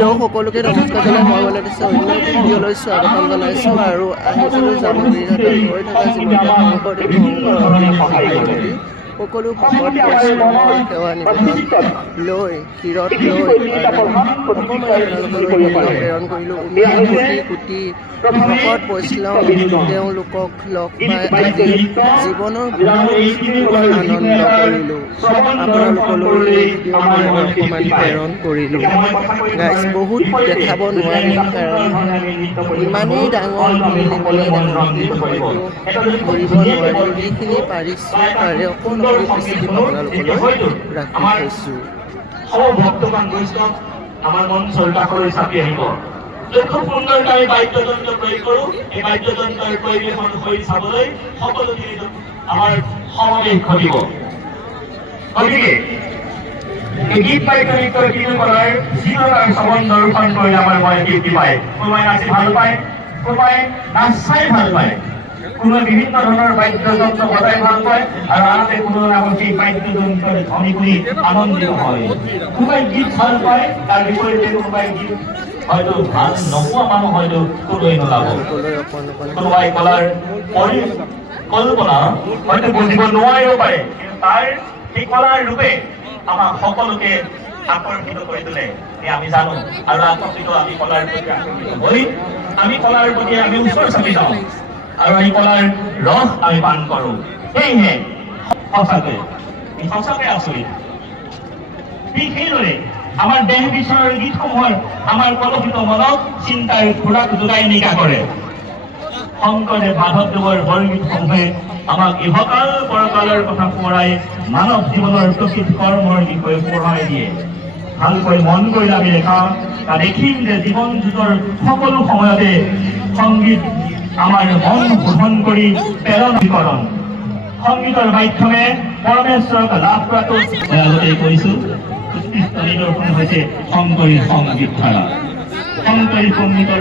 সকলোকে নমস্কাৰ জনাই মই মানে ভিডিঅ'লৈ স্বাগতম জনাইছোঁ আৰু আহিছিলোঁ জামুগুৰিঘাটত হৈ থকা শ্ৰীমন্ত সকলো ভকত বৈষ্ণৱৰ সেৱা নিবেদন লৈ ক্ষীৰত লৈ প্ৰেৰণ কৰিলোঁ। কোটি কোটি ভকত বৈষ্ণৱ তেওঁলোকক লগ পাই আজি জীৱনৰ বহুত আনন্দ কৰিলোঁ। আপোনালোকলৈ অকণমান প্ৰেৰণ কৰিলোঁ। গাইজ বহুত দেখাব নোৱাৰিম কাৰণ ইমানেই ডাঙৰ ধৰিব নোৱাৰিম। যিখিনি পাৰিছোঁ তাৰে অকণ উপস্থিতি আপোনালোকলৈ ৰাখি থৈছোঁ। ভক্তগণ বৈষ্ণৱ আমাৰ মঞ্চৰ কাষলৈ চাপি আহিব। খুব সুন্দৰকৈ আমি বাদ্যযন্ত্ৰ প্ৰয়োগ কৰোঁ। এই বাদ্যযন্ত্ৰৰ পৰিৱেশন শৈলী চাবলৈ সকলোখিনি আমাৰ সমাৱেশ ঘটিব। গতিকে এই গীত বাদ্য নৃত্যৰ কিনো কৰাৰ যিধৰণৰ সম্বন্ধ ৰূপায়ণ কৰিলে আমাৰ মনে তৃপ্তি পায়। কোনোবাই নাচি ভাল পায়, কোনোবাই নাচ চাই ভাল পায়, কোনোবাই বিভিন্ন ধৰণৰ বাদ্যযন্ত্ৰ বজাই ভাল পায় আৰু আনহাতে কোনো সেই বাদ্যযন্ত্ৰৰ ধ্বনি শুনি আনন্দিত হয়। কোনোবাই গীত ভাল পায়, তাৰ বিপৰীতে কোনোবাই গীত হয়তো ভাল নোপোৱা মানুহ হয়তো কোনোৱে নোলাব। কোনোবাই কলাৰ পৰিকল্পনা হয়তো বুজিব নোৱাৰিব পাৰে, কিন্তু তাৰ সেই কলাৰ ৰূপে আমাক সকলোকে আকৰ্ষিত কৰি তোলে আমি জানো। আৰু আকৰ্ষিত আমি কলাৰ প্ৰতি আকৰ্ষিত হৈ আমি কলাৰ প্ৰতি আমি ওচৰ চাপি যাওঁ আৰু এই কলাৰ ৰস আমি পান কৰোঁ। সেয়েহে সঁচাকৈ আচৰিত। ঠিক সেইদৰে আমাৰ দেহ বিচাৰৰ গীতসমূহৰ আমাৰ কলসিত মনক চিন্তাৰ খোৰাক যোগাই নিকা কৰে। শংকৰদেৱ মাধৱদেৱৰ বৰগীতসমূহে আমাক ইহকাল পৰকালৰ কথা সোঁৱৰাই মানৱ জীৱনৰ প্ৰকৃত কৰ্মৰ বিষয়ে সোঁৱৰাই দিয়ে। ভালকৈ মন কৰিলে আমি দেখিম যে জীৱন যুগৰ সকলো সময়তে সংগীত আমাৰ মন শোধন কৰি প্ৰেৰণীকৰণ। সংগীতৰ মাধ্যমে পৰমেশ্বৰক লাভ কৰাটো মই আগতেই কৈছোঁ। উৎকৃষ্ট নিদৰ্শন হৈছে শংকৰী সংগীত ধাৰা। শংকৰী সংগীতৰ